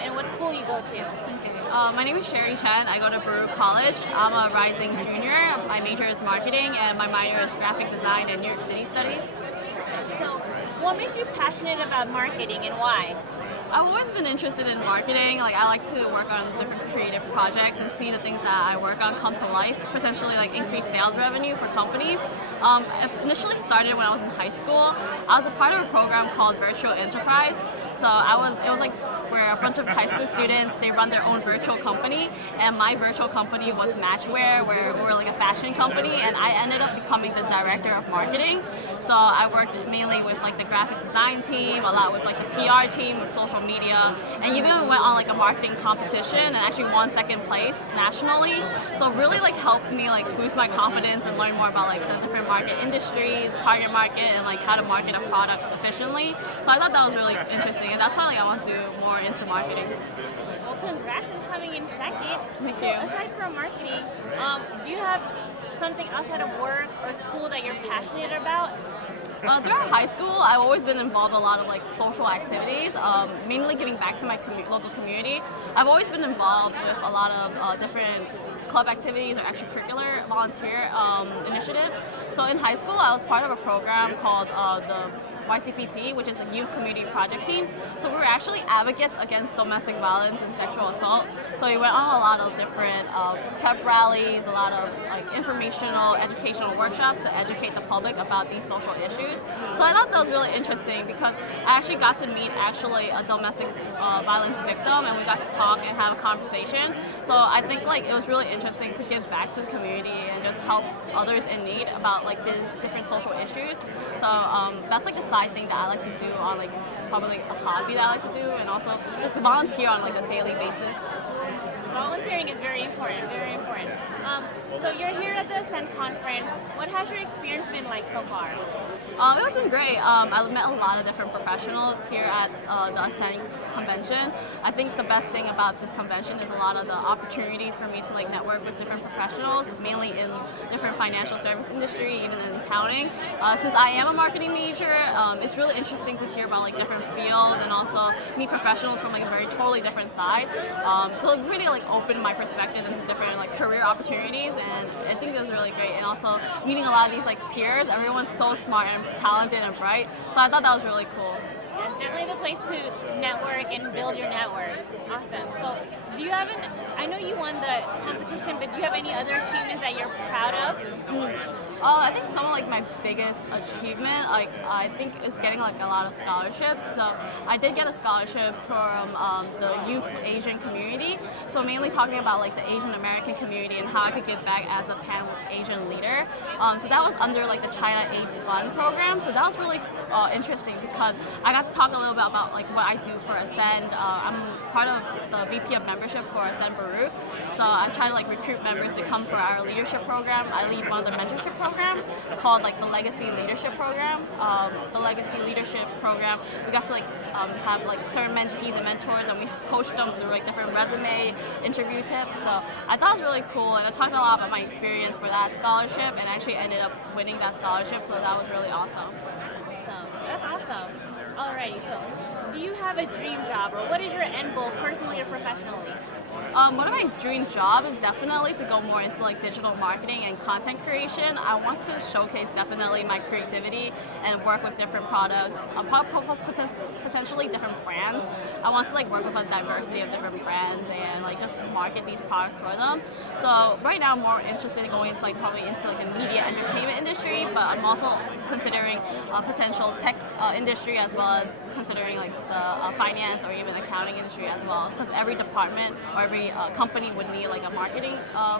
and what school you go to. Okay. My name is Sherry Chen. I go to Baruch College. I'm a rising junior. My major is marketing, and my minor is graphic design and New York City studies. So, what makes you passionate about marketing and why? I've always been interested in marketing. Like I like to work on different creative projects and see the things that I work on come to life, potentially like increase sales revenue for companies. It initially started when I was in high school. I was a part of a program called Virtual Enterprise. So it was like where a bunch of high school students, they run their own virtual company, and my virtual company was Matchwear, where we're like a fashion company, and I ended up becoming the director of marketing. So I worked mainly with like the graphic design team, a lot with like the PR team, with social media, and even went on like a marketing competition and actually won second place nationally. So it really like helped me like boost my confidence and learn more about like the different market industries, target market, and like how to market a product efficiently. So I thought that was really interesting, and that's why like I want to do more into marketing. Well, congrats on coming in second. Thank So, you. aside from marketing, do you have something outside of work or school that you're passionate about? Throughout high school, I've always been involved in a lot of like social activities, mainly giving back to my local community. I've always been involved with a lot of different club activities or extracurricular volunteer initiatives. So in high school, I was part of a program called the YCPT, which is a youth community project team. So we were actually advocates against domestic violence and sexual assault. So we went on a lot of different pep rallies, a lot of like informational, educational workshops to educate the public about these social issues. So I thought that was really interesting because I actually got to meet a domestic violence victim, and we got to talk and have a conversation. So I think like it was really interesting to give back to the community and just help others in need about like these different social issues. So that's like a side thing that I like to do on like probably a hobby that I like to do, and also just to volunteer on like a daily basis. Volunteering is very important, very important. So you're here at the Ascend conference. What has your experience been like so far? It has been great. I met a lot of different professionals here at the Ascend convention. I think the best thing about this convention is a lot of the opportunities for me to like network with different professionals, mainly in different financial service industry, even in accounting. Since I am a marketing major, it's really interesting to hear about like different fields and also meet professionals from like a very totally different side. So it really like opened my perspective into different like career opportunities, and I think it was really great. And also meeting a lot of these like peers. Everyone's so smart and talented and bright. So I thought that was really cool. Yeah, definitely the place to network and build your network. Awesome. So, do you have I know you won the competition, but do you have any other achievements that you're proud of? I think some of like my biggest achievement, like I think it's getting like a lot of scholarships. So I did get a scholarship from the youth Asian community. So mainly talking about like the Asian American community and how I could give back as a Pan Asian leader. So that was under like the China AIDS Fund program. So that was really interesting because I got to talk a little bit about like what I do for Ascend. I'm part of the VP of membership for Ascend Baruch. So I try to like recruit members to come for our leadership program. I lead one of the mentorship programs called like the Legacy Leadership Program. The Legacy Leadership Program, we got to like have like certain mentees and mentors, and we coached them through like different resume interview tips. So I thought it was really cool, and I talked a lot about my experience for that scholarship, and actually ended up winning that scholarship. So that was really awesome. Awesome. That's awesome. Alrighty, so do you have a dream job, or what is your end goal personally or professionally? One of my dream jobs is definitely to go more into like digital marketing and content creation. I want to showcase definitely my creativity and work with different products, potentially different brands. I want to like work with a diversity of different brands and like just market these products for them. So right now I'm more interested in going into like probably into like the media entertainment industry, but I'm also considering a potential tech industry, as well as considering like the finance or even accounting industry as well, because every department or every company would need like a marketing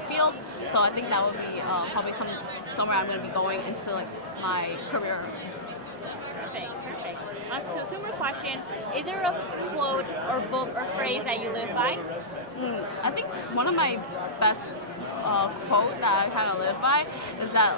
field. So I think that would be probably somewhere I'm going to be going into like my career. Perfect, perfect. So two more questions. Is there a quote or book or phrase that you live by? I think one of my best quote that I kind of live by is that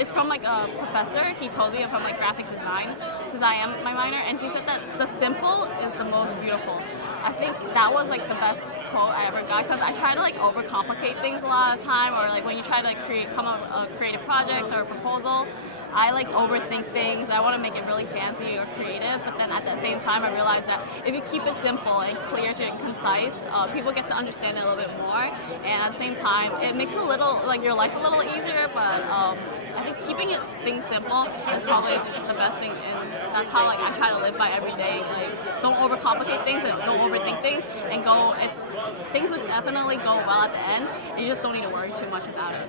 it's from like a professor. He told me I'm from like graphic design. since I am my minor, and he said that the simple is the most beautiful. I think that was like the best quote I ever got, because I try to like overcomplicate things a lot of the time, or like when you try to come up with a creative project or a proposal, I like overthink things. I want to make it really fancy or creative, but then at the same time, I realized that if you keep it simple and clear and concise, people get to understand it a little bit more. And at the same time, it makes a little like your life a little easier. But I think keeping things simple is probably the best thing, and that's how like I try to live by every day. Like, don't overcomplicate things and don't overthink things, and go. Things would definitely go well at the end, and you just don't need to worry too much about it.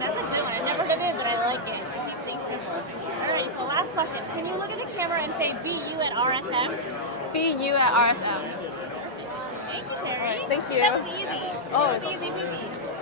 That's a good one. I never heard of it, but I like it. Keep things simple. All right, so last question. Can you look at the camera and say BU at RSM? BU at RSM. Thank you, Sherry. Thank you. That was easy. Oh. That was easy peasy.